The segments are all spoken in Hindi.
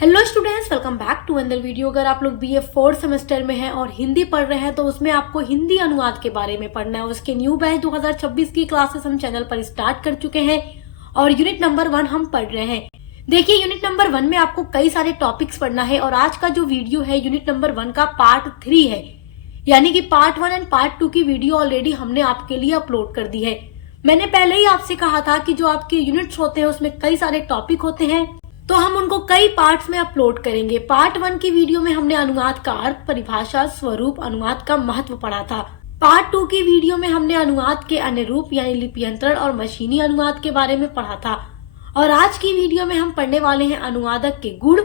Hello students, welcome back to another video. अगर आप लोग बीए 4th सेमेस्टर में हैं और हिंदी पढ़ रहे हैं तो उसमें आपको हिंदी अनुवाद के बारे में पढ़ना है। उसके न्यू बैच 2026 की क्लासेस हम चैनल पर स्टार्ट कर चुके हैं और यूनिट नंबर 1 हम पढ़ रहे हैं। देखिए, यूनिट नंबर 1 में आपको कई सारे टॉपिक्स पढ़ना है और आज का जो वीडियो है यूनिट नंबर 1 का पार्ट 3 है, यानी कि पार्ट 1 एंड पार्ट 2 की वीडियो ऑलरेडी हमने आपके लिए अपलोड कर दी है। मैंने पहले ही आपसे कहा था कि जो आपके यूनिट्स होते हैं उसमें कई सारे टॉपिक होते हैं, तो हम उनको कई पार्ट्स में अपलोड करेंगे। पार्ट 1 की वीडियो में हमने अनुवाद का अर्थ, परिभाषा, स्वरूप, अनुवाद का महत्व पढ़ा था। पार्ट 2 की वीडियो में हमने अनुवाद के अन्य रूप यानी लिप्यंतरण और मशीनी अनुवाद के बारे में पढ़ा था। और आज की वीडियो में हम पढ़ने वाले हैं अनुवादक के गुण,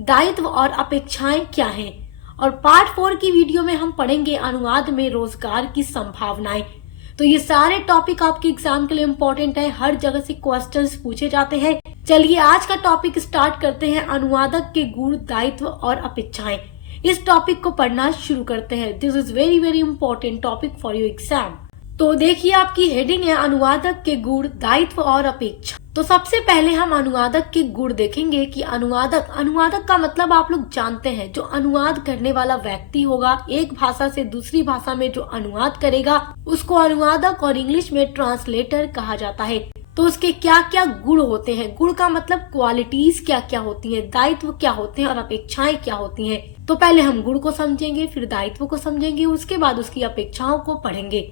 दायित्व और अपेक्षाएं क्या हैं। और पार्ट 4 की वीडियो में हम पढ़ेंगे अनुवाद में रोजगार की संभावनाएं। तो ये सारे टॉपिक आपके एग्जाम के लिए इम्पोर्टेंट है, हर जगह से क्वेश्चंस पूछे जाते हैं। चलिए आज का टॉपिक स्टार्ट करते हैं, अनुवादक के गुण, दायित्व और अपेक्षाएं। इस टॉपिक को पढ़ना शुरू करते हैं। This is very very important topic for your exam. तो देखिए, आपकी हेडिंग है अनुवादक के गुण, दायित्व और अपेक्षा। तो सबसे पहले हम अनुवादक के गुण देखेंगे कि अनुवादक का मतलब आप लोग जानते हैं, जो अनुवाद करने वाला व्यक्ति होगा, एक भाषा से दूसरी भाषा में जो अनुवाद करेगा उसको अनुवादक और इंग्लिश में ट्रांसलेटर कहा जाता है। तो उसके क्या क्या गुण होते हैं, गुण का मतलब क्वालिटीज क्या क्या होती है, दायित्व क्या होते हैं और अपेक्षाएं क्या होती हैं। तो पहले हम गुण को समझेंगे, फिर दायित्व को समझेंगे, उसके बाद उसकी अपेक्षाओं को पढ़ेंगे।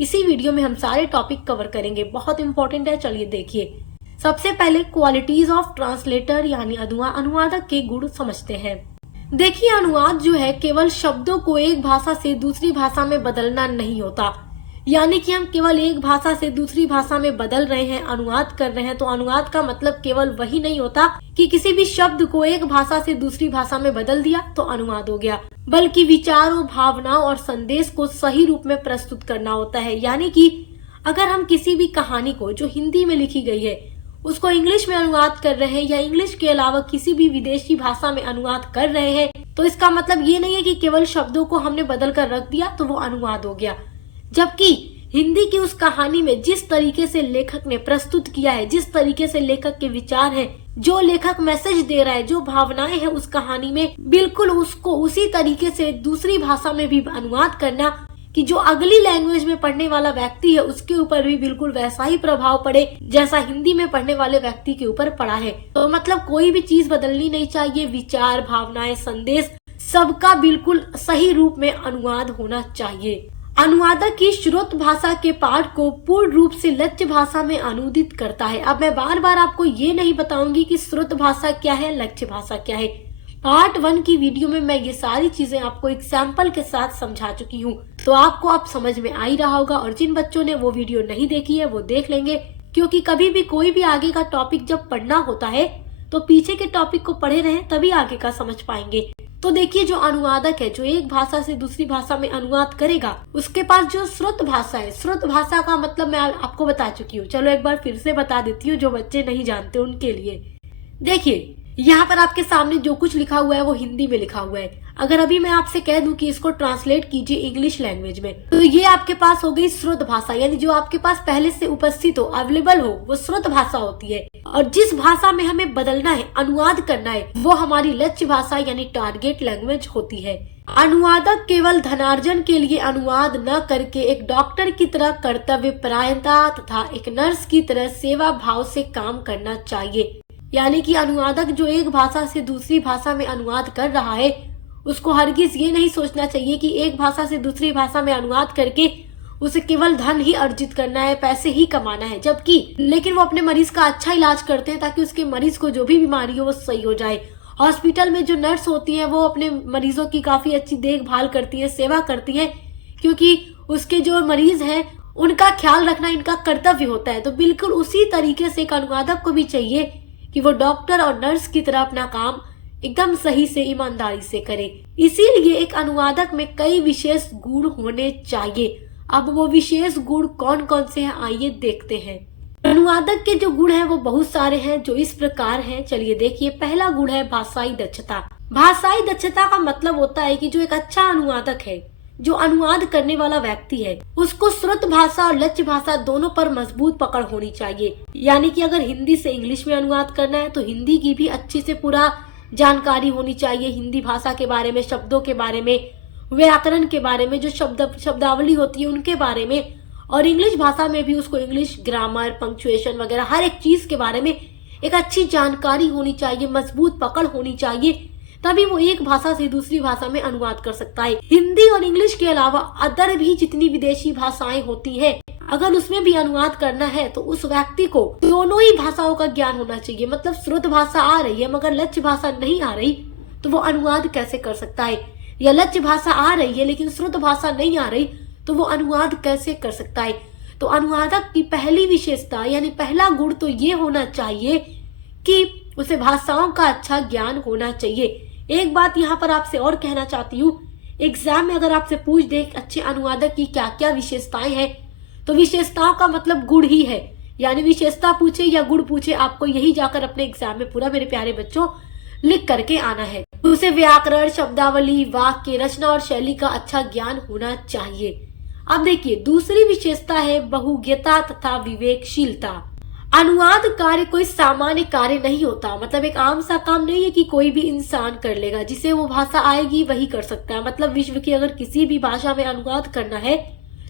इसी वीडियो में हम सारे टॉपिक कवर करेंगे, बहुत इंपॉर्टेंट है। चलिए देखिए, सबसे पहले क्वालिटीज ऑफ ट्रांसलेटर यानी अनुवादक के गुण समझते हैं। देखिए, अनुवाद जो है केवल शब्दों को एक भाषा से दूसरी भाषा में बदलना नहीं होता, यानी कि हम केवल एक भाषा से दूसरी भाषा में बदल रहे हैं, अनुवाद कर रहे हैं। तो अनुवाद का मतलब केवल वही नहीं होता कि किसी भी शब्द को एक भाषा से दूसरी भाषा में बदल दिया तो अनुवाद हो गया, बल्कि विचारों, भावनाओं और संदेश को सही रूप में प्रस्तुत करना होता है। यानी कि अगर हम किसी भी कहानी को जो हिंदी में लिखी गई है उसको इंग्लिश में अनुवाद कर रहे हैं या इंग्लिश के अलावा किसी भी विदेशी भाषा में अनुवाद कर रहे हैं, तो इसका मतलब ये नहीं है कि केवल शब्दों को हमने बदल कर रख दिया तो वो अनुवाद हो गया। जबकि हिंदी की उस कहानी में जिस तरीके से लेखक ने प्रस्तुत किया है, जिस तरीके से लेखक के विचार हैं, जो लेखक मैसेज दे रहा है, जो भावनाएं हैं उस कहानी में, बिल्कुल उसको उसी तरीके से दूसरी भाषा में भी अनुवाद करना कि जो अगली लैंग्वेज में पढ़ने वाला व्यक्ति है उसके ऊपर भी बिल्कुल वैसा ही प्रभाव पड़े जैसा हिंदी में पढ़ने वाले व्यक्ति के ऊपर पड़ा है। तो मतलब कोई भी चीज बदलनी नहीं चाहिए, विचार, भावनाएं, संदेश सबका बिल्कुल सही रूप में अनुवाद होना चाहिए। अनुवादक की श्रुत भाषा के पाठ को पूर्ण रूप से लक्ष्य भाषा में अनुदित करता है। अब मैं बार बार आपको ये नहीं बताऊंगी कि श्रुत भाषा क्या है, लक्ष्य भाषा क्या है। पार्ट 1 की वीडियो में मैं ये सारी चीजें आपको एग्जाम्पल के साथ समझा चुकी हूँ, तो आपको अब समझ में आ ही रहा होगा। और जिन बच्चों ने वो वीडियो नहीं देखी है वो देख लेंगे, क्योंकि कभी भी कोई भी आगे का टॉपिक जब पढ़ना होता है तो पीछे के टॉपिक को पढ़े रहें तभी आगे का समझ पाएंगे। तो देखिए, जो अनुवादक है, जो एक भाषा से दूसरी भाषा में अनुवाद करेगा, उसके पास जो श्रुत भाषा है, श्रुत भाषा का मतलब मैं आपको बता चुकी हूँ, चलो एक बार फिर से बता देती हूँ जो बच्चे नहीं जानते उनके लिए। देखिए, यहाँ पर आपके सामने जो कुछ लिखा हुआ है वो हिंदी में लिखा हुआ है। अगर अभी मैं आपसे कह दूं कि इसको ट्रांसलेट कीजिए इंग्लिश लैंग्वेज में, तो ये आपके पास हो गई श्रुत भाषा, यानी जो आपके पास पहले से उपस्थित हो, अवेलेबल हो, वो श्रुत भाषा होती है। और जिस भाषा में हमें बदलना है, अनुवाद करना है, वो हमारी लक्ष्य भाषा यानी टारगेट लैंग्वेज होती है। अनुवादक केवल धनार्जन के लिए अनुवाद न करके एक डॉक्टर की तरह कर्तव्य परायणता तथा एक नर्स की तरह सेवा भाव से काम करना चाहिए। यानी कि अनुवादक जो एक भाषा से दूसरी भाषा में अनुवाद कर रहा है उसको हरगिज ये नहीं सोचना चाहिए कि एक भाषा से दूसरी भाषा में अनुवाद करके उसे केवल धन ही अर्जित करना है, पैसे ही कमाना है। जबकि लेकिन वो अपने मरीज का अच्छा इलाज करते हैं ताकि उसके मरीज को जो भी बीमारी हो वो सही हो जाए। हॉस्पिटल में जो नर्स होती है वो अपने मरीजों की काफी अच्छी देखभाल करती है, सेवा करती है, क्योंकि उसके जो मरीज है उनका ख्याल रखना इनका कर्तव्य होता है। तो बिल्कुल उसी तरीके से एक अनुवादक को भी चाहिए कि वो डॉक्टर और नर्स की तरह अपना काम एकदम सही से, ईमानदारी से करे। इसीलिए एक अनुवादक में कई विशेष गुण होने चाहिए। अब वो विशेष गुण कौन कौन से हैं आइए देखते हैं। अनुवादक के जो गुण हैं वो बहुत सारे हैं, जो इस प्रकार हैं। चलिए देखिए, पहला गुण है भाषाई दक्षता। भाषाई दक्षता का मतलब होता है कि जो एक अच्छा अनुवादक है, जो अनुवाद करने वाला व्यक्ति है, उसको श्रुत भाषा और लक्ष्य भाषा दोनों पर मजबूत पकड़ होनी चाहिए। यानी कि अगर हिंदी से इंग्लिश में अनुवाद करना है तो हिंदी की भी अच्छी से पूरा जानकारी होनी चाहिए हिंदी भाषा के बारे में, शब्दों के बारे में, व्याकरण के बारे में, जो शब्दावली होती है उनके बारे में, और इंग्लिश भाषा में भी उसको इंग्लिश ग्रामर, पंक्चुएशन वगैरह हर एक चीज के बारे में एक अच्छी जानकारी होनी चाहिए, मजबूत पकड़ होनी चाहिए, तभी वो एक भाषा से दूसरी भाषा में अनुवाद कर सकता है। हिंदी और इंग्लिश के अलावा अदर भी जितनी विदेशी भाषाएं होती है, अगर उसमें भी अनुवाद करना है तो उस व्यक्ति को दोनों ही भाषाओं का ज्ञान होना चाहिए। मतलब श्रुत भाषा आ रही है मगर लक्ष्य भाषा नहीं आ रही तो वो अनुवाद कैसे कर सकता है, या लक्ष्य भाषा आ रही है लेकिन श्रुत भाषा नहीं आ रही तो वो अनुवाद कैसे कर सकता है। तो अनुवादक की पहली विशेषता यानी पहला गुण तो ये होना चाहिए कि उसे भाषाओं का अच्छा ज्ञान होना चाहिए। एक बात यहाँ पर आपसे और कहना चाहती हूँ, एग्जाम में अगर आपसे पूछ दे अच्छे अनुवादक की क्या क्या विशेषताएं हैं, तो विशेषताओं का मतलब गुण ही है, यानी विशेषता पूछे या गुण पूछे, आपको यही जाकर अपने एग्जाम में पूरा मेरे प्यारे बच्चों लिख करके आना है। उसे व्याकरण, शब्दावली, वाक्य रचना और शैली का अच्छा ज्ञान होना चाहिए। अब देखिए दूसरी विशेषता है बहुज्ञता तथा विवेकशीलता। अनुवाद कार्य कोई सामान्य कार्य नहीं होता, मतलब एक आम सा काम नहीं है कि कोई भी इंसान कर लेगा, जिसे वो भाषा आएगी वही कर सकता है। मतलब विश्व की अगर किसी भी भाषा में अनुवाद करना है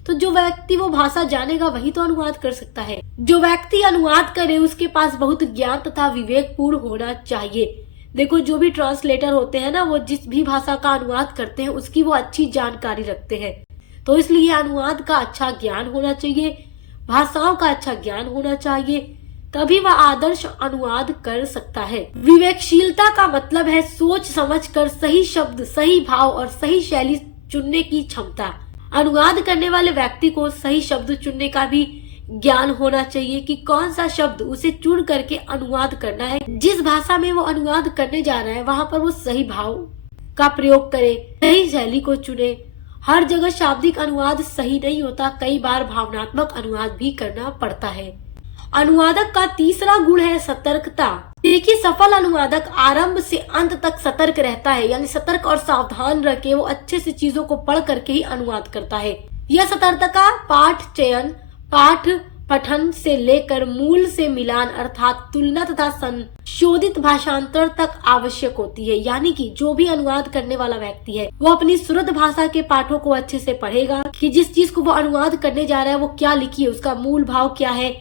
तो जो व्यक्ति वो भाषा जानेगा वही तो अनुवाद कर सकता है। जो व्यक्ति अनुवाद करे उसके पास बहुत ज्ञान तथा विवेकपूर्ण होना चाहिए। देखो जो भी ट्रांसलेटर होते हैं ना, वो जिस भी भाषा का अनुवाद करते हैं उसकी वो अच्छी जानकारी रखते हैं, तो इसलिए अनुवाद का अच्छा ज्ञान होना चाहिए, भाषाओं का अच्छा ज्ञान होना चाहिए, तभी वह आदर्श अनुवाद कर सकता है। विवेकशीलता का मतलब है सोच समझकर सही शब्द, सही भाव और सही शैली चुनने की क्षमता। अनुवाद करने वाले व्यक्ति को सही शब्द चुनने का भी ज्ञान होना चाहिए कि कौन सा शब्द उसे चुन करके अनुवाद करना है। जिस भाषा में वो अनुवाद करने जा रहा है वहाँ पर वो सही भाव का प्रयोग करे, सही शैली को चुने। हर जगह शाब्दिक अनुवाद सही नहीं होता, कई बार भावनात्मक अनुवाद भी करना पड़ता है। अनुवादक का तीसरा गुण है सतर्कता। देखिए सफल अनुवादक आरंभ से अंत तक सतर्क रहता है, यानी सतर्क और सावधान रह के वो अच्छे से चीजों को पढ़ करके ही अनुवाद करता है। यह सतर्कता पाठ चयन, पाठ पठन से लेकर मूल से मिलान अर्थात तुलना तथा संशोधित भाषांतर तक आवश्यक होती है। यानी कि जो भी अनुवाद करने वाला व्यक्ति है वो अपनी शुद्ध भाषा के पाठों को अच्छे से पढ़ेगा कि जिस चीज को वो अनुवाद करने जा रहा है वो क्या लिखी है, उसका मूल भाव क्या है,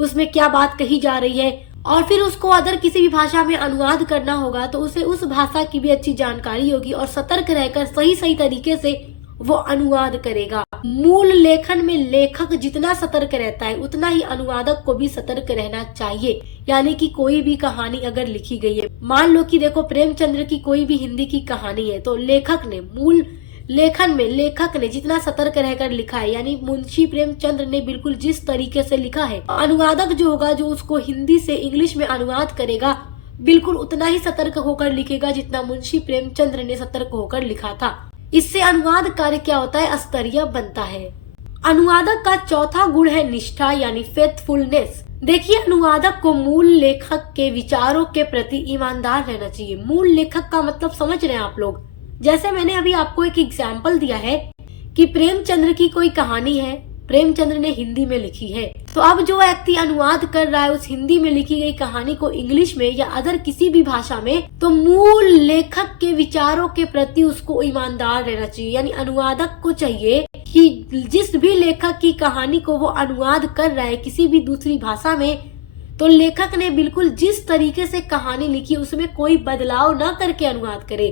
उसमें क्या बात कही जा रही है, और फिर उसको अगर किसी भी भाषा में अनुवाद करना होगा तो उसे उस भाषा की भी अच्छी जानकारी होगी और सतर्क रहकर सही तरीके से वो अनुवाद करेगा। मूल लेखन में लेखक जितना सतर्क रहता है उतना ही अनुवादक को भी सतर्क रहना चाहिए। यानी कि कोई भी कहानी अगर लिखी गई है, मान लो कि देखो प्रेमचंद्र की कोई भी हिंदी की कहानी है, तो लेखक ने मूल लेखन में लेखक ने जितना सतर्क रहकर लिखा है, यानी मुंशी प्रेमचंद्र ने बिल्कुल जिस तरीके से लिखा है, अनुवादक जो होगा जो उसको हिंदी से इंग्लिश में अनुवाद करेगा बिल्कुल उतना ही सतर्क होकर लिखेगा जितना मुंशी प्रेमचंद्र ने सतर्क होकर लिखा था। इससे अनुवाद कार्य क्या होता है, स्तरीय बनता है। अनुवादक का चौथा गुण है निष्ठा यानी फेथफुलनेस। देखिए अनुवादक को मूल लेखक के विचारों के प्रति ईमानदार रहना चाहिए। मूल लेखक का मतलब समझ रहे हैं आप लोग। जैसे मैंने अभी आपको एक एग्जाम्पल दिया है कि प्रेमचंद्र की कोई कहानी है, प्रेमचंद्र ने हिंदी में लिखी है, तो अब जो व्यक्ति अनुवाद कर रहा है उस हिंदी में लिखी गई कहानी को इंग्लिश में या अदर किसी भी भाषा में, तो मूल लेखक के विचारों के प्रति उसको ईमानदार रहना चाहिए। यानी अनुवादक को चाहिए कि जिस भी लेखक की कहानी को वो अनुवाद कर रहा है किसी भी दूसरी भाषा में, तो लेखक ने बिल्कुल जिस तरीके से कहानी लिखी उसमें कोई बदलाव न करके अनुवाद करे,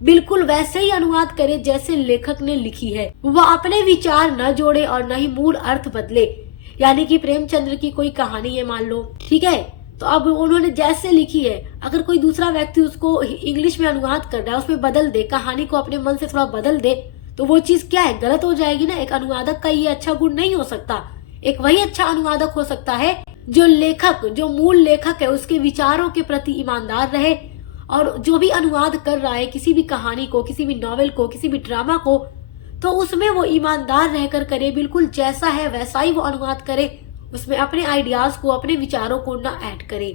बिल्कुल वैसे ही अनुवाद करे जैसे लेखक ने लिखी है। वह अपने विचार न जोड़े और न ही मूल अर्थ बदले। यानी कि प्रेमचंद्र की कोई कहानी है मान लो, ठीक है, तो अब उन्होंने जैसे लिखी है अगर कोई दूसरा व्यक्ति उसको इंग्लिश में अनुवाद कर रहा है, उसमें बदल दे, कहानी को अपने मन से थोड़ा बदल दे, तो वो चीज क्या है, गलत हो जाएगी ना। एक अनुवादक का ये अच्छा गुण नहीं हो सकता। एक वही अच्छा अनुवादक हो सकता है जो लेखक, जो मूल लेखक है उसके विचारों के प्रति ईमानदार रहे, और जो भी अनुवाद कर रहा है किसी भी कहानी को, किसी भी नॉवेल को, किसी भी ड्रामा को, तो उसमें वो ईमानदार रहकर करे, बिल्कुल जैसा है वैसा ही वो अनुवाद करे, उसमें अपने आइडियाज को, अपने विचारों को ना ऐड करे।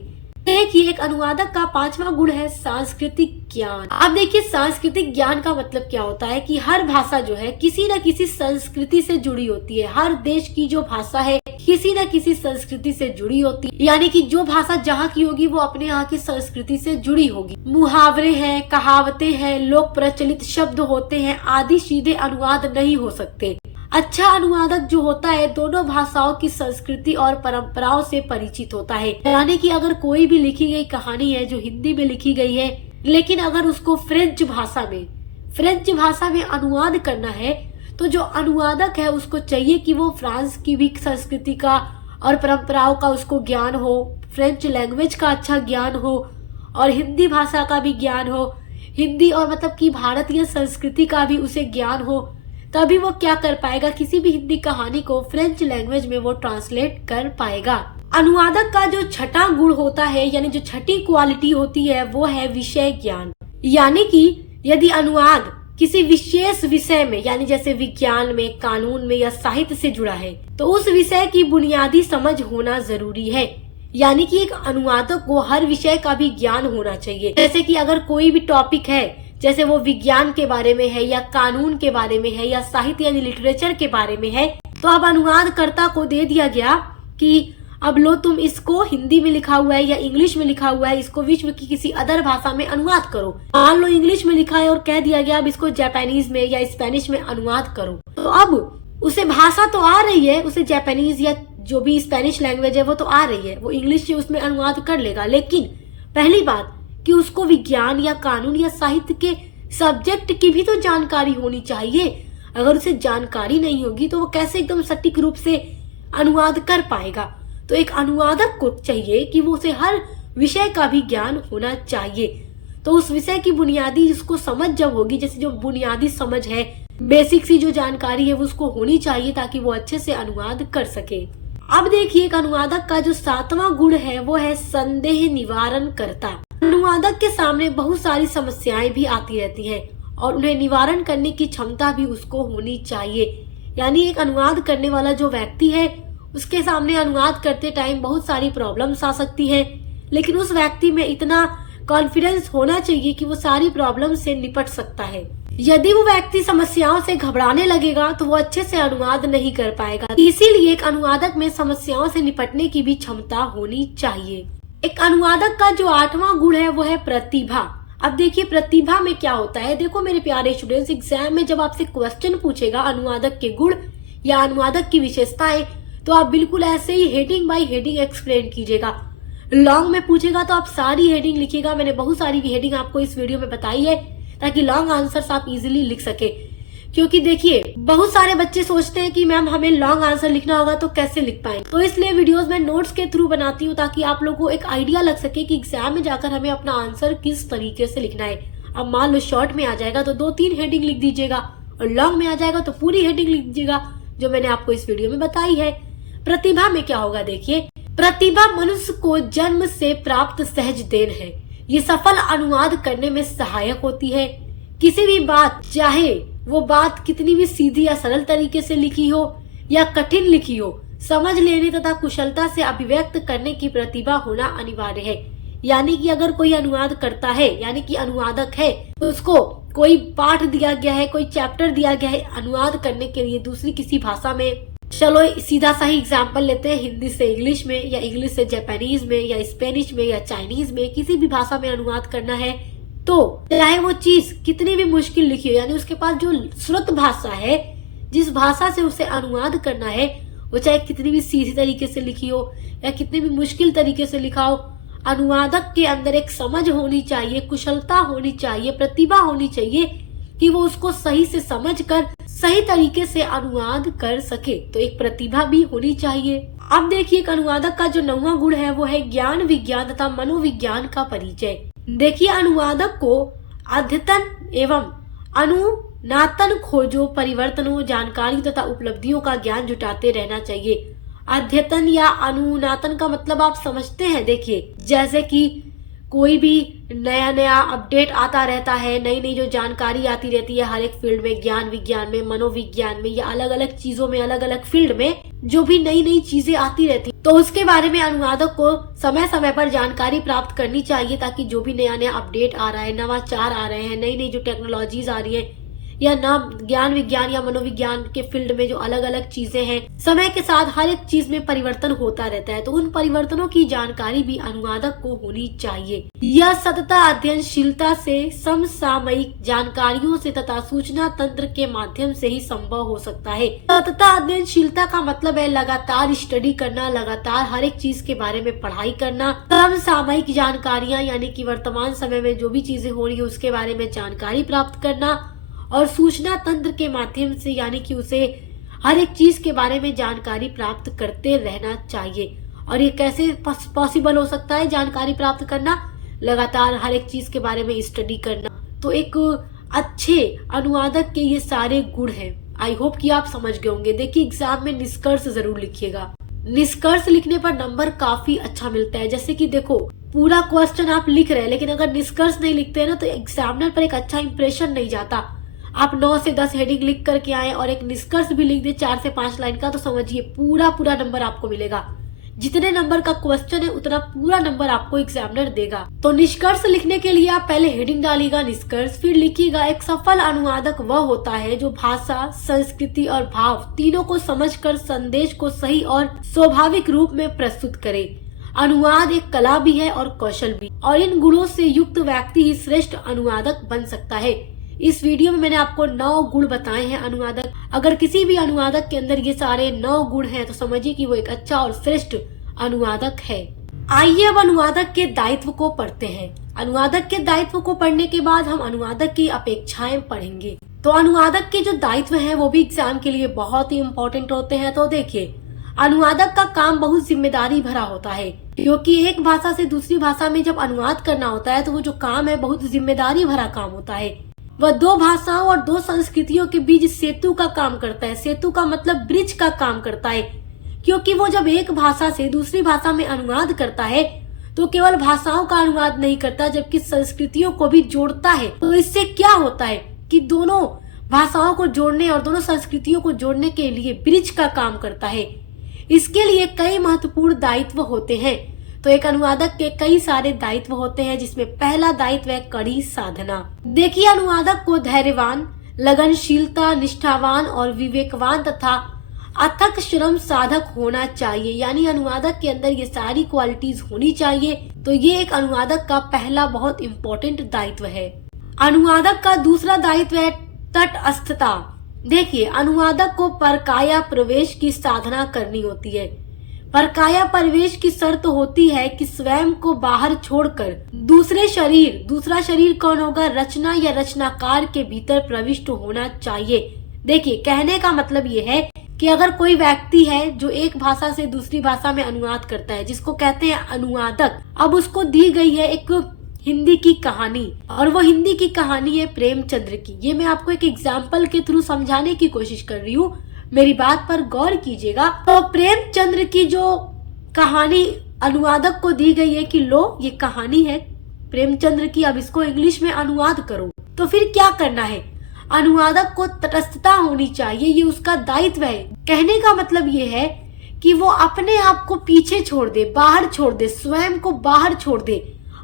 देखिए एक अनुवादक का पांचवा गुण है सांस्कृतिक ज्ञान। अब देखिए सांस्कृतिक ज्ञान का मतलब क्या होता है कि हर भाषा जो है किसी न किसी संस्कृति से जुड़ी होती है। हर देश की जो भाषा है किसी न किसी संस्कृति से जुड़ी होती है, यानी कि जो भाषा जहाँ की होगी वो अपने यहाँ की संस्कृति से जुड़ी होगी। मुहावरे हैं, कहावतें हैं, लोक प्रचलित शब्द होते हैं आदि सीधे अनुवाद नहीं हो सकते। अच्छा अनुवादक जो होता है दोनों भाषाओं की संस्कृति और परंपराओं से परिचित होता है। यानी कि अगर कोई भी लिखी गई कहानी है जो हिंदी में लिखी गई है, लेकिन अगर उसको फ्रेंच भाषा में अनुवाद करना है, तो जो अनुवादक है उसको चाहिए कि वो फ्रांस की भी संस्कृति का और परंपराओं का उसको ज्ञान हो, फ्रेंच लैंग्वेज का अच्छा ज्ञान हो और हिंदी भाषा का भी ज्ञान हो, हिंदी और मतलब कि भारतीय संस्कृति का भी उसे ज्ञान हो, तभी वो क्या कर पाएगा, किसी भी हिंदी कहानी को फ्रेंच लैंग्वेज में वो ट्रांसलेट कर पाएगा। अनुवादक का जो छठा गुण होता है, यानी जो छठी क्वालिटी होती है, वो है विषय ज्ञान। यानी कि यदि अनुवाद किसी विशेष विषय में, यानी जैसे विज्ञान में, कानून में या साहित्य से जुड़ा है, तो उस विषय की बुनियादी समझ होना जरूरी है। यानी कि एक अनुवादक को हर विषय का भी ज्ञान होना चाहिए। जैसे कि अगर कोई भी टॉपिक है, जैसे वो विज्ञान के बारे में है या कानून के बारे में है या साहित्य यानी लिटरेचर के बारे में है, तो अब अनुवादकर्ता को दे दिया गया कि अब लो तुम इसको हिंदी में लिखा हुआ है या इंग्लिश में लिखा हुआ है, इसको विश्व की किसी अदर भाषा में अनुवाद करो। मान लो इंग्लिश में लिखा है और कह दिया गया अब इसको जापानीज में या स्पेनिश में अनुवाद करो, तो अब उसे भाषा तो आ रही है, उसे जापानीज या जो भी स्पेनिश लैंग्वेज है वो तो आ रही है, वो इंग्लिश से उसमें अनुवाद कर लेगा। लेकिन पहली बात कि उसको विज्ञान या कानून या साहित्य के सब्जेक्ट की भी तो जानकारी होनी चाहिए। अगर उसे जानकारी नहीं होगी तो वो कैसे एकदम सटीक रूप से अनुवाद कर पाएगा। तो एक अनुवादक को चाहिए कि वो उसे हर विषय का भी ज्ञान होना चाहिए। तो उस विषय की बुनियादी उसको समझ जब होगी, जैसे जो बुनियादी समझ है, बेसिक सी जो जानकारी है वो उसको होनी चाहिए ताकि वो अच्छे से अनुवाद कर सके। अब देखिए एक अनुवादक का जो सातवां गुण है वो है संदेह निवारण करता। अनुवादक के सामने बहुत सारी समस्याएं भी आती रहती हैं और उन्हें निवारण करने की क्षमता भी उसको होनी चाहिए। यानी एक अनुवाद करने वाला जो व्यक्ति है उसके सामने अनुवाद करते टाइम बहुत सारी प्रॉब्लम्स आ सकती हैं, लेकिन उस व्यक्ति में इतना कॉन्फिडेंस होना चाहिए कि वो सारी प्रॉब्लम से निपट सकता है। यदि वो व्यक्ति समस्याओं से घबराने लगेगा तो वो अच्छे से अनुवाद नहीं कर पाएगा। इसीलिए एक अनुवादक में समस्याओं से निपटने की भी क्षमता होनी चाहिए। एक अनुवादक का जो आठवां गुण है वो है प्रतिभा। अब देखिए प्रतिभा में क्या होता है। देखो मेरे प्यारे स्टूडेंट्स, एग्जाम में जब आपसे क्वेश्चन पूछेगा अनुवादक के गुण या अनुवादक की विशेषताएं, तो आप बिल्कुल ऐसे ही हेडिंग बाय हेडिंग एक्सप्लेन कीजिएगा। लॉन्ग में पूछेगा तो आप सारी हेडिंग लिखिएगा। मैंने बहुत सारी हेडिंग आपको इस वीडियो में बताई है ताकि लॉन्ग आंसर्स आप इजीली लिख सके। क्योंकि देखिए बहुत सारे बच्चे सोचते हैं कि मैम हमें लॉन्ग आंसर लिखना होगा तो कैसे लिख पाएंगे। तो इसलिए वीडियोस में नोट्स के थ्रू बनाती हूँ ताकि आप लोगों को एक आइडिया लग सके कि एग्जाम में जाकर हमें अपना आंसर किस तरीके से लिखना है। अब मान लो शॉर्ट में आ जाएगा तो 2-3 हेडिंग लिख दीजिएगा और लॉन्ग में आ जाएगा तो पूरी हेडिंग लिख दीजिएगा जो मैंने आपको इस वीडियो में बताई है। प्रतिभा में क्या होगा, देखिए प्रतिभा मनुष्य को जन्म से प्राप्त सहज देन है। ये सफल अनुवाद करने में सहायक होती है। किसी भी बात, चाहे वो बात कितनी भी सीधी या सरल तरीके से लिखी हो या कठिन लिखी हो, समझ लेने तथा कुशलता से अभिव्यक्त करने की प्रतिभा होना अनिवार्य है। यानी कि अगर कोई अनुवाद करता है, यानी कि अनुवादक है, तो उसको कोई पाठ दिया गया है, कोई चैप्टर दिया गया है अनुवाद करने के लिए दूसरी किसी भाषा में। चलो सीधा सा ही एग्जाम्पल लेते हैं, हिंदी से इंग्लिश में या इंग्लिश से जापानीज में या स्पेनिश में या चाइनीज में, किसी भी भाषा में अनुवाद करना है तो चाहे वो चीज कितनी भी मुश्किल लिखी हो, यानी उसके पास जो श्रुत भाषा है, जिस भाषा से उसे अनुवाद करना है, वो चाहे कितनी भी सीधी तरीके से लिखी हो या कितनी भी मुश्किल तरीके से लिखा हो, अनुवादक के अंदर एक समझ होनी चाहिए, कुशलता होनी चाहिए, प्रतिभा होनी चाहिए कि वो उसको सही से समझकर सही तरीके से अनुवाद कर सके। तो एक प्रतिभा भी होनी चाहिए। अब देखिए एक अनुवादक का जो 9वां गुण है वो है ज्ञान विज्ञान तथा मनोविज्ञान का परिचय। देखिए अनुवादक को अद्यतन एवं अनुनातन खोजों, परिवर्तनों, जानकारी तथा उपलब्धियों का ज्ञान जुटाते रहना चाहिए। अद्यतन या अनुनातन का मतलब आप समझते हैं। देखिए जैसे कि कोई भी नया नया अपडेट आता रहता है, नई नई जो जानकारी आती रहती है हर एक फील्ड में, ज्ञान विज्ञान में, मनोविज्ञान में या अलग अलग चीजों में, अलग अलग फील्ड में जो भी नई नई चीजें आती रहती, तो उसके बारे में अनुवादक को समय समय पर जानकारी प्राप्त करनी चाहिए ताकि जो भी नया नया अपडेट आ रहा है, नवाचार आ रहे हैं, नई नई जो टेक्नोलॉजीज आ रही है या नाम ज्ञान विज्ञान या मनोविज्ञान के फील्ड में जो अलग अलग चीजें हैं, समय के साथ हर एक चीज में परिवर्तन होता रहता है, तो उन परिवर्तनों की जानकारी भी अनुवादक को होनी चाहिए। यह सतत अध्ययनशीलता से, समसामयिक जानकारियों से तथा सूचना तंत्र के माध्यम से ही संभव हो सकता है। सतत अध्ययनशीलता का मतलब है लगातार स्टडी करना, लगातार हर एक चीज के बारे में पढ़ाई करना। समसामयिक जानकारियां यानी कि वर्तमान समय में जो भी चीजें हो रही है उसके बारे में जानकारी प्राप्त करना, और सूचना तंत्र के माध्यम से यानी कि उसे हर एक चीज के बारे में जानकारी प्राप्त करते रहना चाहिए। और ये कैसे पॉसिबल हो सकता है जानकारी प्राप्त करना? लगातार हर एक चीज के बारे में स्टडी करना। तो एक अच्छे अनुवादक के ये सारे गुण हैं। आई होप कि आप समझ गए होंगे। देखिए एग्जाम में निष्कर्ष जरूर लिखिएगा। निष्कर्ष लिखने पर नंबर काफी अच्छा मिलता है। जैसे कि देखो पूरा क्वेश्चन आप लिख रहे हैं लेकिन अगर निष्कर्ष नहीं लिखते हैं ना तो एग्जामिनर पर एक अच्छा इंप्रेशन नहीं जाता। आप 9 से 10 हेडिंग लिख करके आए और एक निष्कर्ष भी लिख दे 4 से 5 लाइन का, तो समझिए पूरा नंबर आपको मिलेगा। जितने नंबर का क्वेश्चन है उतना पूरा नंबर आपको एग्जामिनर देगा। तो निष्कर्ष लिखने के लिए आप पहले हेडिंग डालिएगा निष्कर्ष, फिर लिखिएगा एक सफल अनुवादक वह होता है जो भाषा, संस्कृति और भाव तीनों को समझकर संदेश को सही और स्वाभाविक रूप में प्रस्तुत करे। अनुवाद एक कला भी है और कौशल भी, और इन गुणों से युक्त व्यक्ति ही श्रेष्ठ अनुवादक बन सकता है। इस वीडियो में मैंने आपको 9 गुण बताए हैं अनुवादक। अगर किसी भी अनुवादक के अंदर ये सारे 9 गुण हैं तो समझिए कि वो एक अच्छा और श्रेष्ठ अनुवादक है। आइए अब अनुवादक के दायित्व को पढ़ते हैं। अनुवादक के दायित्व को पढ़ने के बाद हम अनुवादक की अपेक्षाएं पढ़ेंगे। तो अनुवादक के जो दायित्व हैं वो भी एग्जाम के लिए बहुत ही इम्पोर्टेंट होते हैं। तो देखिए अनुवादक का काम बहुत जिम्मेदारी भरा होता है, क्योंकि एक भाषा से दूसरी भाषा में जब अनुवाद करना होता है तो वो जो काम है बहुत जिम्मेदारी भरा काम होता है। वह 2 भाषाओं और 2 संस्कृतियों के बीच सेतु का काम करता है। सेतु का मतलब ब्रिज का काम करता है, क्योंकि वो जब एक भाषा से दूसरी भाषा में अनुवाद करता है तो केवल भाषाओं का अनुवाद नहीं करता जबकि संस्कृतियों को भी जोड़ता है। तो इससे क्या होता है कि दोनों भाषाओं को जोड़ने और दोनों संस्कृतियों को जोड़ने के लिए ब्रिज का काम करता है। इसके लिए कई महत्वपूर्ण दायित्व होते हैं। तो एक अनुवादक के कई सारे दायित्व होते हैं, जिसमें पहला दायित्व है कड़ी साधना। देखिए अनुवादक को धैर्यवान, लगनशीलता, निष्ठावान और विवेकवान तथा अथक श्रम साधक होना चाहिए। यानी अनुवादक के अंदर ये सारी क्वालिटीज होनी चाहिए। तो ये एक अनुवादक का पहला बहुत इम्पोर्टेंट दायित्व है। अनुवादक का दूसरा दायित्व है तटस्थता। देखिए अनुवादक को परकाया प्रवेश की साधना करनी होती है। परकाया प्रवेश की शर्त होती है कि स्वयं को बाहर छोड़कर दूसरा शरीर कौन होगा? रचना या रचनाकार के भीतर प्रविष्ट होना चाहिए। देखिए कहने का मतलब ये है कि अगर कोई व्यक्ति है जो एक भाषा से दूसरी भाषा में अनुवाद करता है, जिसको कहते हैं अनुवादक, अब उसको दी गई है एक हिंदी की कहानी, और वो हिंदी की कहानी है प्रेमचंद्र की। ये मैं आपको एक एग्जाम्पल के थ्रू समझाने की कोशिश कर रही हूँ, मेरी बात पर गौर कीजिएगा। तो प्रेमचंद्र की जो कहानी अनुवादक को दी गई है कि लो ये कहानी है प्रेमचंद्र की, अब इसको इंग्लिश में अनुवाद करो। तो फिर क्या करना है? अनुवादक को तटस्थता होनी चाहिए, ये उसका दायित्व है। कहने का मतलब ये है कि वो अपने आप को पीछे छोड़ दे, बाहर छोड़ दे, स्वयं को बाहर छोड़ दे,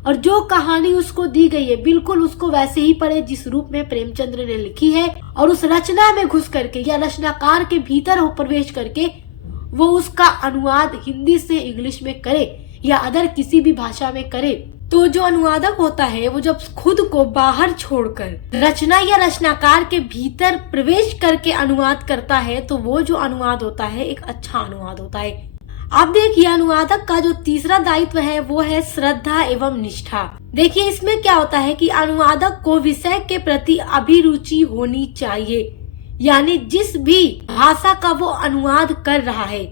और जो कहानी उसको दी गई है बिल्कुल उसको वैसे ही पढ़े जिस रूप में प्रेमचंद्र ने लिखी है, और उस रचना में घुस करके या रचनाकार के भीतर प्रवेश करके वो उसका अनुवाद हिंदी से इंग्लिश में करे या अदर किसी भी भाषा में करे। तो जो अनुवादक होता है वो जब खुद को बाहर छोड़कर रचना या रचनाकार के भीतर प्रवेश करके अनुवाद करता है तो वो जो अनुवाद होता है एक अच्छा अनुवाद होता है। अब देखिए अनुवादक का जो तीसरा दायित्व है वो है श्रद्धा एवं निष्ठा। देखिए इसमें क्या होता है कि अनुवादक को विषय के प्रति अभिरुचि होनी चाहिए, यानी जिस भी भाषा का वो अनुवाद कर रहा है,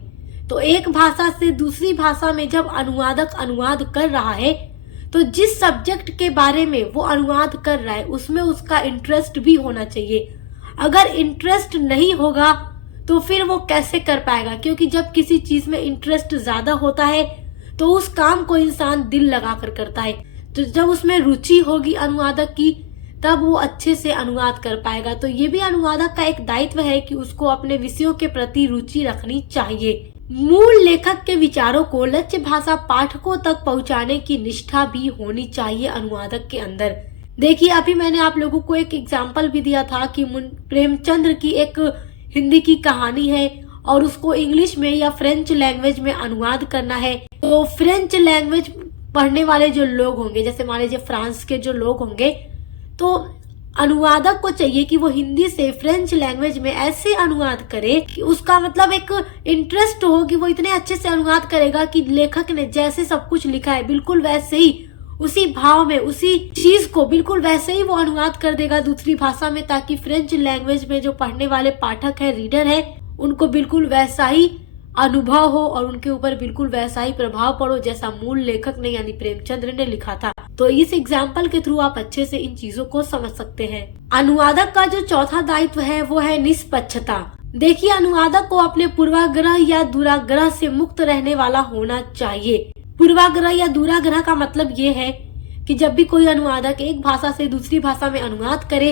तो एक भाषा से दूसरी भाषा में जब अनुवादक अनुवाद कर रहा है तो जिस सब्जेक्ट के बारे में वो अनुवाद कर रहा है उसमें उसका इंटरेस्ट भी होना चाहिए। अगर इंटरेस्ट नहीं होगा तो फिर वो कैसे कर पाएगा? क्योंकि जब किसी चीज में इंटरेस्ट ज्यादा होता है तो उस काम को इंसान दिल लगाकर करता है। तो जब उसमें रुचि होगी अनुवादक की तब वो अच्छे से अनुवाद कर पाएगा। तो ये भी अनुवादक का एक दायित्व है कि उसको अपने विषयों के प्रति रुचि रखनी चाहिए। मूल लेखक के विचारों को लक्ष्य भाषा पाठकों तक पहुंचाने की निष्ठा भी होनी चाहिए अनुवादक के अंदर। देखिए अभी मैंने आप लोगों को एक एग्जाम्पल भी दिया था कि प्रेमचंद्र की एक हिंदी की कहानी है और उसको इंग्लिश में या फ्रेंच लैंग्वेज में अनुवाद करना है। तो फ्रेंच लैंग्वेज पढ़ने वाले जो लोग होंगे, जैसे मान लीजिए फ्रांस के जो लोग होंगे, तो अनुवादक को चाहिए कि वो हिंदी से फ्रेंच लैंग्वेज में ऐसे अनुवाद करे कि उसका मतलब एक इंटरेस्ट हो, कि वो इतने अच्छे से अनुवाद करेगा कि लेखक ने जैसे सब कुछ लिखा है बिल्कुल वैसे ही, उसी भाव में, उसी चीज को बिल्कुल वैसे ही वो अनुवाद कर देगा दूसरी भाषा में, ताकि फ्रेंच लैंग्वेज में जो पढ़ने वाले पाठक है, रीडर है, उनको बिल्कुल वैसा ही अनुभव हो और उनके ऊपर बिल्कुल वैसा ही प्रभाव पड़ो जैसा मूल लेखक ने यानी प्रेमचंद्र ने लिखा था। तो इस एग्जाम्पल के थ्रू आप अच्छे से इन चीजों को समझ सकते हैं। अनुवादक का जो चौथा दायित्व है वो है निष्पक्षता। देखिए अनुवादक को अपने पूर्वाग्रह या दुराग्रह से मुक्त रहने वाला होना चाहिए। पूर्वाग्रह या दुराग्रह का मतलब ये है कि जब भी कोई अनुवादक एक भाषा से दूसरी भाषा में अनुवाद करे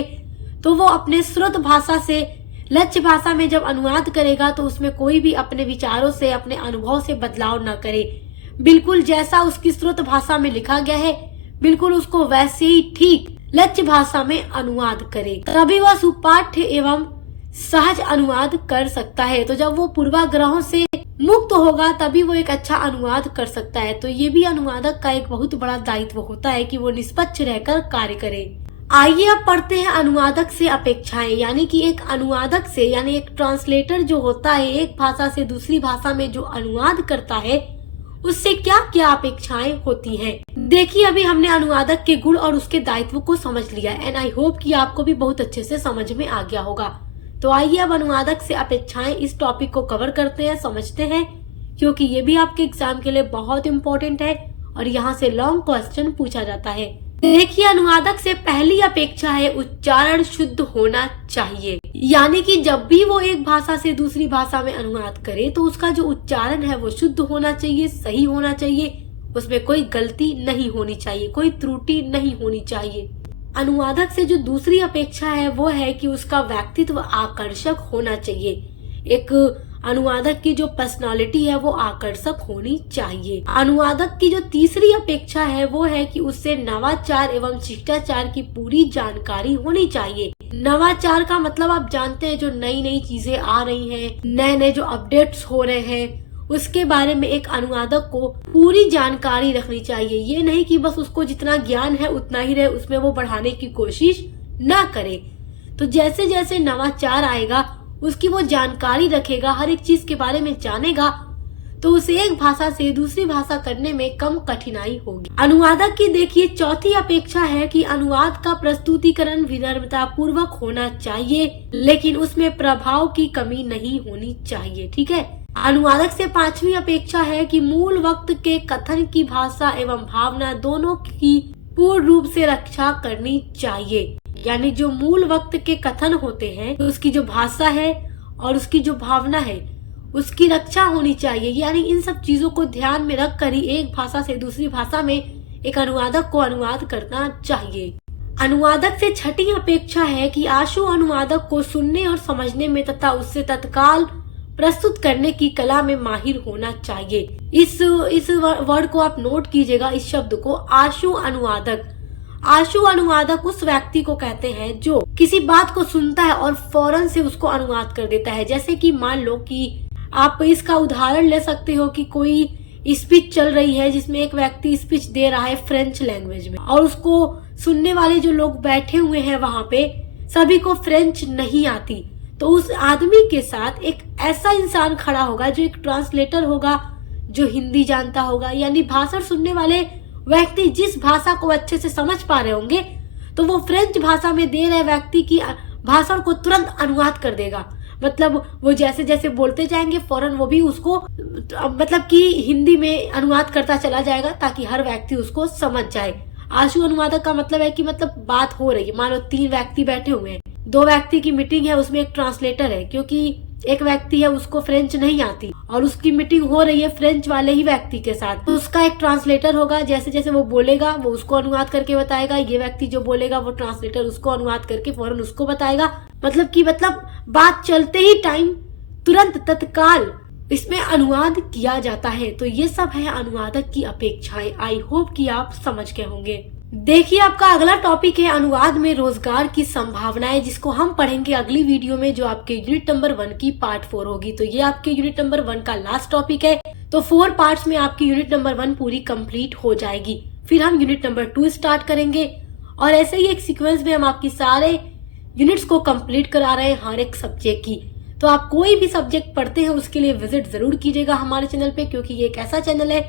तो वो अपने स्रोत भाषा से लक्ष्य भाषा में जब अनुवाद करेगा तो उसमें कोई भी अपने विचारों से, अपने अनुभव से बदलाव न करे। बिल्कुल जैसा उसकी स्रोत भाषा में लिखा गया है बिल्कुल उसको वैसे ही ठीक लक्ष्य भाषा में अनुवाद करे, तभी वह सुपाठ्य एवं सहज अनुवाद कर सकता है। तो जब वो पूर्वाग्रहों से मुक्त होगा तभी वो एक अच्छा अनुवाद कर सकता है। तो ये भी अनुवादक का एक बहुत बड़ा दायित्व होता है कि वो निष्पक्ष रहकर कार्य करे। आइए अब पढ़ते हैं अनुवादक से अपेक्षाएं, यानी कि एक अनुवादक से यानी एक ट्रांसलेटर जो होता है, एक भाषा से दूसरी भाषा में जो अनुवाद करता है उससे क्या क्या अपेक्षाएं होती हैं। देखिए अभी हमने अनुवादक के गुण और उसके दायित्व को समझ लिया एंड आई होप कि आपको भी बहुत अच्छे से समझ में आ गया होगा। तो आइए अब अनुवादक से अपेक्षाएं इस टॉपिक को कवर करते हैं, समझते हैं, क्योंकि ये भी आपके एग्जाम के लिए बहुत इम्पोर्टेंट है और यहाँ से लॉन्ग क्वेश्चन पूछा जाता है। देखिए अनुवादक से पहली अपेक्षा है उच्चारण शुद्ध होना चाहिए, यानी कि जब भी वो एक भाषा से दूसरी भाषा में अनुवाद करे तो उसका जो उच्चारण है वो शुद्ध होना चाहिए, सही होना चाहिए, उसमें कोई गलती नहीं होनी चाहिए, कोई त्रुटि नहीं होनी चाहिए। अनुवादक से जो दूसरी अपेक्षा है वो है कि उसका व्यक्तित्व आकर्षक होना चाहिए। एक अनुवादक की जो पर्सनालिटी है वो आकर्षक होनी चाहिए। अनुवादक की जो तीसरी अपेक्षा है वो है कि उससे नवाचार एवं शिष्टाचार की पूरी जानकारी होनी चाहिए। नवाचार का मतलब आप जानते हैं, जो नई नई चीजें आ रही हैं, नए नए जो अपडेट्स हो रहे हैं उसके बारे में एक अनुवादक को पूरी जानकारी रखनी चाहिए। ये नहीं कि बस उसको जितना ज्ञान है उतना ही रहे, उसमें वो बढ़ाने की कोशिश ना करे। तो जैसे जैसे नवाचार आएगा उसकी वो जानकारी रखेगा, हर एक चीज के बारे में जानेगा, तो उसे एक भाषा से दूसरी भाषा करने में कम कठिनाई होगी। अनुवादक की देखिए चौथी अपेक्षा है कि अनुवाद का प्रस्तुतिकरण विनम्रता पूर्वक होना चाहिए, लेकिन उसमें प्रभाव की कमी नहीं होनी चाहिए। ठीक है। अनुवादक से पांचवी अपेक्षा है कि मूल वक्त के कथन की भाषा एवं भावना दोनों की पूर्ण रूप से रक्षा करनी चाहिए। यानी जो मूल वक्त के कथन होते हैं, तो उसकी जो भाषा है और उसकी जो भावना है उसकी रक्षा होनी चाहिए। यानी इन सब चीजों को ध्यान में रख कर ही एक भाषा से दूसरी भाषा में एक अनुवादक को अनुवाद करना चाहिए। अनुवादक से छठी अपेक्षा है कि आशु अनुवादक को सुनने और समझने में तथा उससे तत्काल प्रस्तुत करने की कला में माहिर होना चाहिए। इस वर्ड को आप नोट कीजिएगा, इस शब्द को, आशु अनुवादक। आशु अनुवादक उस व्यक्ति को कहते हैं जो किसी बात को सुनता है और फौरन से उसको अनुवाद कर देता है। जैसे कि मान लो कि आप इसका उदाहरण ले सकते हो कि कोई स्पीच चल रही है जिसमें एक व्यक्ति स्पीच दे रहा है फ्रेंच लैंग्वेज में, और उसको सुनने वाले जो लोग बैठे हुए हैं वहां पे सभी को फ्रेंच नहीं आती, तो उस आदमी के साथ एक ऐसा इंसान खड़ा होगा जो एक ट्रांसलेटर होगा, जो हिंदी जानता होगा। यानी भाषण सुनने वाले व्यक्ति जिस भाषा को अच्छे से समझ पा रहे होंगे तो वो फ्रेंच भाषा में दे रहे व्यक्ति की भाषण को तुरंत अनुवाद कर देगा। मतलब वो जैसे जैसे बोलते जाएंगे फौरन वो भी उसको मतलब कि हिंदी में अनुवाद करता चला जाएगा ताकि हर व्यक्ति उसको समझ जाए। आशु अनुवादक का मतलब है कि मतलब बात हो रही है, मान लो 3 व्यक्ति बैठे हुए हैं, 2 व्यक्ति की मीटिंग है, उसमें एक ट्रांसलेटर है क्योंकि एक व्यक्ति है उसको फ्रेंच नहीं आती और उसकी मीटिंग हो रही है फ्रेंच वाले ही व्यक्ति के साथ, तो उसका एक ट्रांसलेटर होगा। जैसे जैसे वो बोलेगा वो उसको अनुवाद करके बताएगा, ये व्यक्ति जो बोलेगा वो ट्रांसलेटर उसको अनुवाद करके फौरन उसको बताएगा। मतलब बात चलते ही टाइम तुरंत तत्काल इसमें अनुवाद किया जाता है। तो ये सब है अनुवादक की अपेक्षाएं। आई होप कि आप समझ गए होंगे। देखिए, आपका अगला टॉपिक है अनुवाद में रोजगार की संभावनाएं, जिसको हम पढ़ेंगे अगली वीडियो में, जो आपके यूनिट नंबर 1 की पार्ट 4 होगी। तो ये आपके यूनिट नंबर 1 का लास्ट टॉपिक है। तो 4 पार्ट्स में आपकी यूनिट नंबर 1 पूरी कंप्लीट हो जाएगी। फिर हम यूनिट नंबर 2 स्टार्ट करेंगे और ऐसे ही एक सीक्वेंस में हम आपकी सारे यूनिट्स को कंप्लीट करा रहे हैं हर एक सब्जेक्ट की। तो आप कोई भी सब्जेक्ट पढ़ते हैं उसके लिए विजिट जरूर कीजिएगा हमारे चैनल पे, क्योंकि ये एक ऐसा चैनल है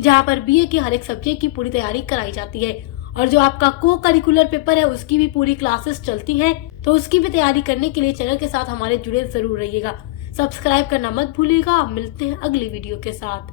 जहाँ पर बीए की हर एक सब्जेक्ट की पूरी तैयारी कराई जाती है। और जो आपका को करिकुलर पेपर है उसकी भी पूरी क्लासेस चलती हैं, तो उसकी भी तैयारी करने के लिए चैनल के साथ हमारे जुड़े जरूर रहिएगा। सब्सक्राइब करना मत भूलिएगा। मिलते हैं अगली वीडियो के साथ।